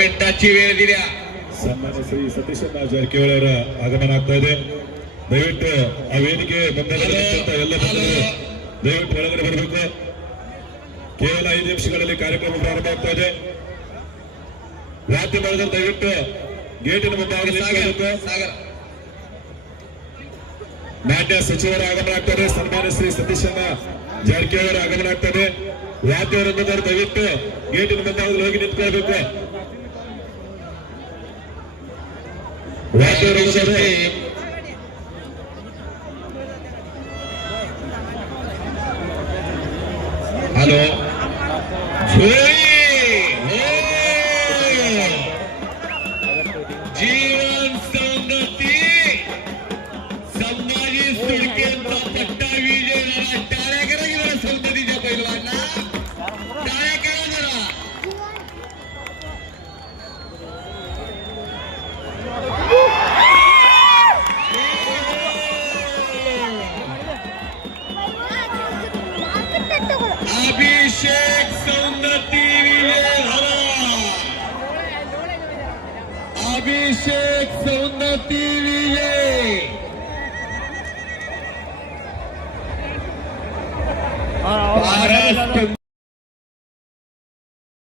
मिनिटाची वेळ दिल्या सन्मान्य श्री सतीश ಜಾರಕಿಹೊಳಿ ಅವರ ಆಗಮನ ಆಗ್ತಾ ಇದೆ. ದಯವಿಟ್ಟು ಆ ವೇದಿಕೆ ಬಂಧನದಲ್ಲಿದ್ದಂತ ಎಲ್ಲ ಬಂಧುಗಳು ದಯವಿಟ್ಟು ಒಳಗಡೆ ಬರಬೇಕು. ಕೇವಲ 5 ನಿಮಿಷಗಳಲ್ಲಿ ಕಾರ್ಯಕ್ರಮ ಪ್ರಾರಂಭ ಆಗ್ತಾ ಇದೆ. ವಾದ್ಯ ಮೇಳದಲ್ಲಿ ದಯವಿಟ್ಟು ಗೇಟಿನ ಮುಂಭಾಗದಲ್ಲಿ ನಿಂತ್ಕೊಳ್ಬೇಕು. ನಾಟ್ಯ ಸಚಿವರ ಆಗಮನ ಆಗ್ತಾರೆ. ಸನ್ಮಾನ್ಯ ಶ್ರೀ ಸತೀಶ್ ಜಾರಕಿಹೊಳಿ ಅವರ ಆಗಮನ ಆಗ್ತಾರೆ. ವಾದ್ಯ ವೃಂದದವರು ದಯವಿಟ್ಟು ಗೇಟಿನ ಮುಂಭಾಗದಲ್ಲಿ ಹೋಗಿ ನಿಂತ್ಕೊಳ್ಬೇಕು. ವಾದ್ಯ ವೃಂದದವರು ಹಲೋ जीवन संगती संभाजी सुडकेंचा पट्टा विजय झाला. टाळ्या करा गेला संगतीच्या पैलवांना, टाळ्या करा जरा. अभिषेक सौंदती विजय झाला. अभिषेक सौंदती विजय. महाराष्ट्र